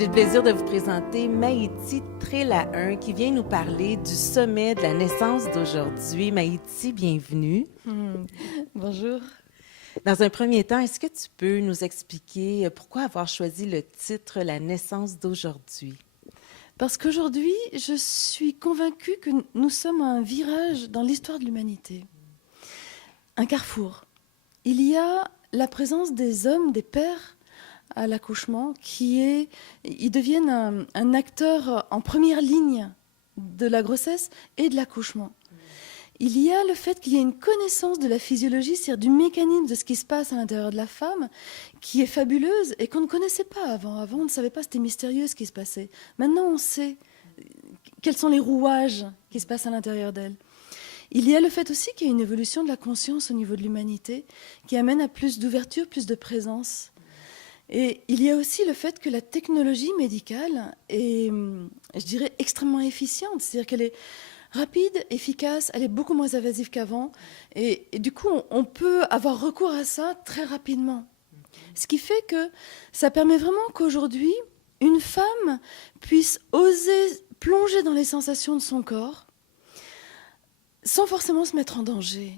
J'ai le plaisir de vous présenter Maïti Trélaun qui vient nous parler du sommet de la naissance d'aujourd'hui. Maïti, bienvenue. Bonjour. Dans un premier temps, est-ce que tu peux nous expliquer pourquoi avoir choisi le titre La naissance d'aujourd'hui? Parce qu'aujourd'hui, je suis convaincue que nous sommes à un virage dans l'histoire de l'humanité. Un carrefour. Il y a la présence des hommes, des pères à l'accouchement, ils deviennent un acteur en première ligne de la grossesse et de l'accouchement. Il y a le fait qu'il y ait une connaissance de la physiologie, c'est-à-dire du mécanisme de ce qui se passe à l'intérieur de la femme, qui est fabuleuse et qu'on ne connaissait pas avant. Avant, on ne savait pas, c'était mystérieux ce qui se passait. Maintenant, on sait quels sont les rouages qui se passent à l'intérieur d'elle. Il y a le fait aussi qu'il y a une évolution de la conscience au niveau de l'humanité qui amène à plus d'ouverture, plus de présence. Et il y a aussi le fait que la technologie médicale est, je dirais, extrêmement efficiente. C'est-à-dire qu'elle est rapide, efficace, elle est beaucoup moins invasive qu'avant. Et du coup, on peut avoir recours à ça très rapidement. Ce qui fait que ça permet vraiment qu'aujourd'hui, une femme puisse oser plonger dans les sensations de son corps sans forcément se mettre en danger.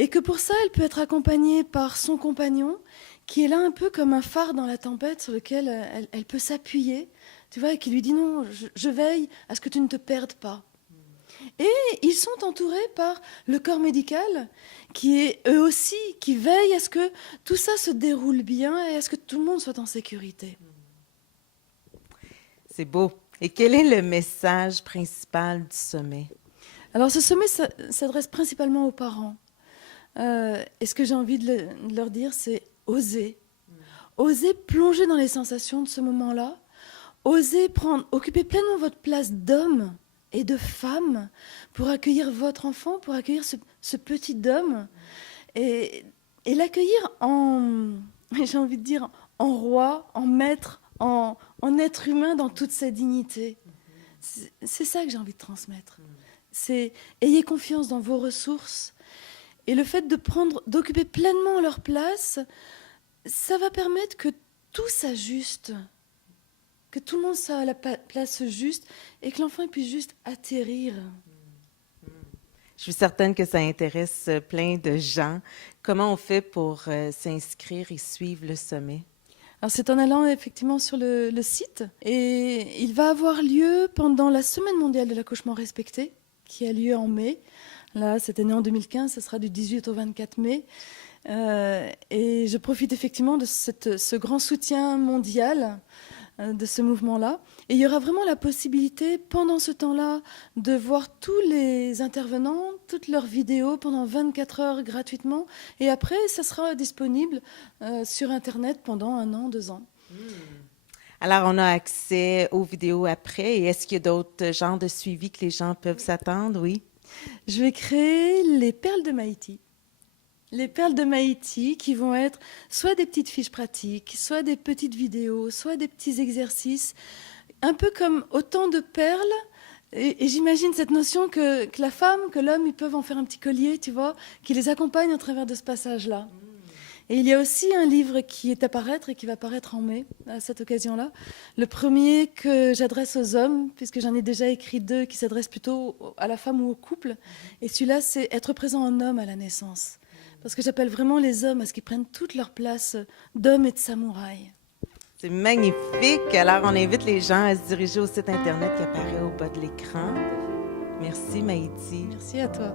Et que pour ça, elle peut être accompagnée par son compagnon, qui est là un peu comme un phare dans la tempête sur lequel elle peut s'appuyer, tu vois, et qui lui dit non, je veille à ce que tu ne te perdes pas. Et ils sont entourés par le corps médical, qui est eux aussi, qui veille à ce que tout ça se déroule bien et à ce que tout le monde soit en sécurité. C'est beau. Et quel est le message principal du sommet? Alors ce sommet s'adresse principalement aux parents. Et ce que j'ai envie de leur dire, c'est oser. Oser plonger dans les sensations de ce moment-là. Oser occuper pleinement votre place d'homme et de femme pour accueillir votre enfant, pour accueillir ce petit homme et l'accueillir j'ai envie de dire, en roi, en maître, en être humain dans toute sa dignité. C'est ça que j'ai envie de transmettre. C'est ayez confiance dans vos ressources. Et le fait d'occuper pleinement leur place, ça va permettre que tout s'ajuste, que tout le monde soit à la place juste et que l'enfant puisse juste atterrir. Je suis certaine que ça intéresse plein de gens. Comment on fait pour s'inscrire et suivre le sommet? Alors c'est en allant effectivement sur le site et il va avoir lieu pendant la Semaine mondiale de l'accouchement respecté qui a lieu en mai. Là, cette année en 2015, ce sera du 18 au 24 mai. Et je profite effectivement de ce grand soutien mondial de ce mouvement-là. Et il y aura vraiment la possibilité, pendant ce temps-là, de voir tous les intervenants, toutes leurs vidéos pendant 24 heures gratuitement. Et après, ça sera disponible sur Internet pendant 1 an, 2 ans. Alors, on a accès aux vidéos après. Et est-ce qu'il y a d'autres genres de suivi que les gens peuvent s'attendre? Oui. Je vais créer les perles de Maïti. Les perles de Maïti qui vont être soit des petites fiches pratiques, soit des petites vidéos, soit des petits exercices, un peu comme autant de perles. Et j'imagine cette notion que la femme, que l'homme, ils peuvent en faire un petit collier, tu vois, qui les accompagne au travers de ce passage-là. Et il y a aussi un livre qui est à paraître et qui va paraître en mai, à cette occasion-là. Le premier que j'adresse aux hommes, puisque j'en ai déjà écrit 2 qui s'adressent plutôt à la femme ou au couple. Et celui-là, c'est être présent en homme à la naissance. Parce que j'appelle vraiment les hommes à ce qu'ils prennent toute leur place d'hommes et de samouraïs. C'est magnifique. Alors, on invite les gens à se diriger au site Internet qui apparaît au bas de l'écran. Merci, Maïti. Merci à toi.